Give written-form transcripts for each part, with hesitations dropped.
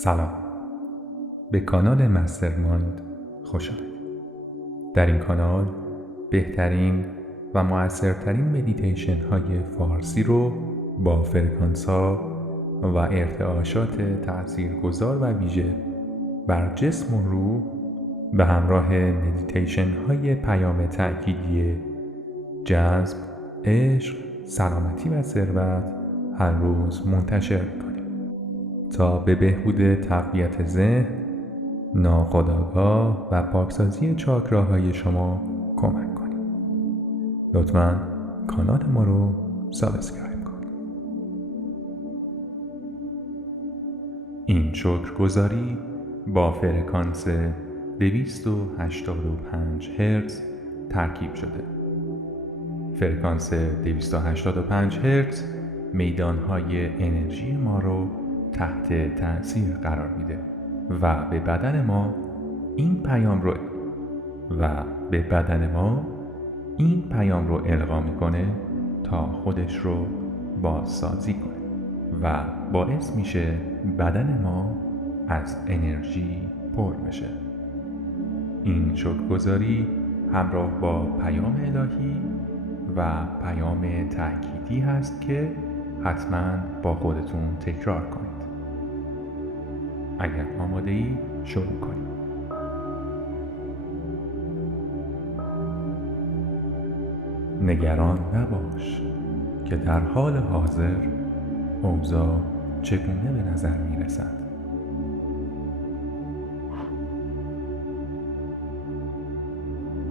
سلام، به کانال مسترمایند خوش آمدید. در این کانال بهترین و مؤثرترین مدیتیشن های فارسی رو با فرکانس ها و ارتعاشات تأثیرگذار و ویژه بر جسم و روح به همراه مدیتیشن های پیام تأکیدی جذب، عشق، سلامتی و ثروت هر روز منتشر می‌کنیم تا به بهبود تقویت ذهن، ناخودآگاه و پاکسازی چاکراهای شما کمک کنیم. لطفاً کانال ما رو سابسکرایب کنید. این شکرگزاری با فرکانس 285 هرتز ترکیب شده. فرکانس 285 هرتز میدانهای انرژی ما رو تحت تأثیر قرار میده و به بدن ما این پیام رو القا میکنه تا خودش رو بازسازی کنه و باعث میشه بدن ما از انرژی پر بشه. این شکرگزاری همراه با پیام الهی و پیام تأکیدی هست که حتما با خودتون تکرار کنید. اگر آماده ای شروع کنید. نگران نباش که در حال حاضر اوضاع چگونه به نظر می رسد.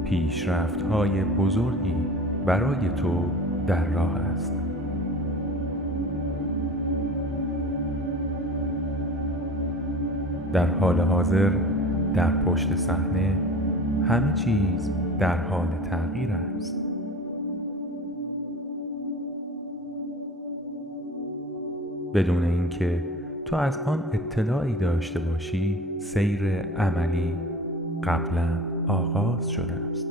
پیشرفت‌های بزرگی برای تو در راه است. در حال حاضر در پشت صحنه همه چیز در حال تغییر است. بدون اینکه تو از آن اطلاعی داشته باشی، سیر عملی قبلا آغاز شده است.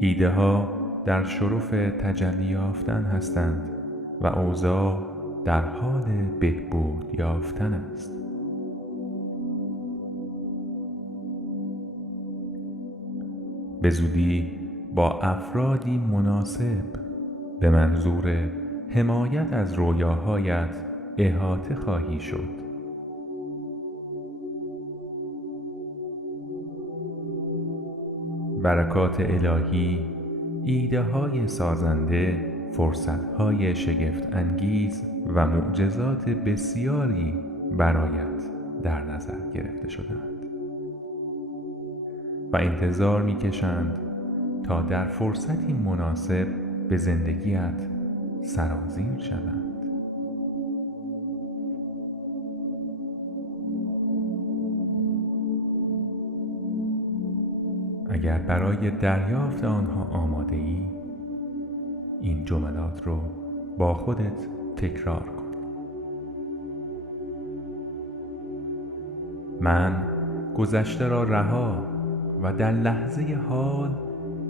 ایده ها در شرف تجلی یافتن هستند و اوضاع در حال بهبود یافتن است. به زودی با افرادی مناسب به منظور حمایت از رویاهایت احاطه خواهی شد. برکات الهی، ایده های سازنده، فرصت های شگفت انگیز و معجزات بسیاری برایت در نظر گرفته شدند و انتظار می کشند تا در فرصتی مناسب به زندگیت سرازیر شوند. اگر برای دریافت آنها آماده ای، این جملات رو با خودت تکرار کن. من گذشته را رها و در لحظه حال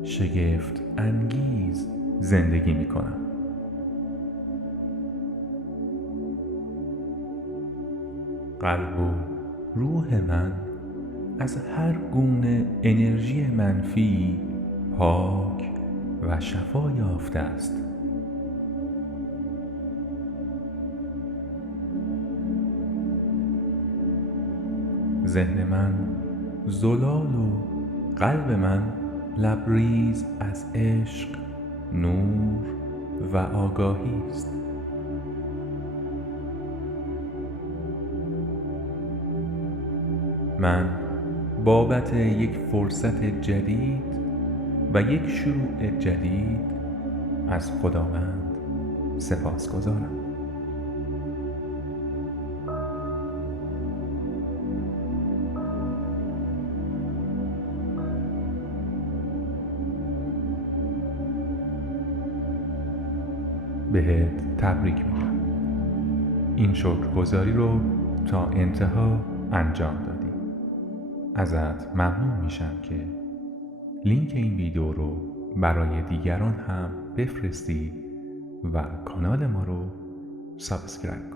شگفت انگیز زندگی می کنم. قلب و روح من از هر گونه انرژی منفی پاک و شفا یافته است. ذهن من زلال و قلب من لبریز از عشق، نور و آگاهی است. من بابت یک فرصت جدید و یک شروع جدید از خداوند سپاسگزارم. بهت تبریک میگم. این شکرگزاری رو تا انتها انجام دادی. ازت ممنون میشم که لینک این ویدیو رو برای دیگران هم بفرستی و کانال ما رو سابسکرایب کنید.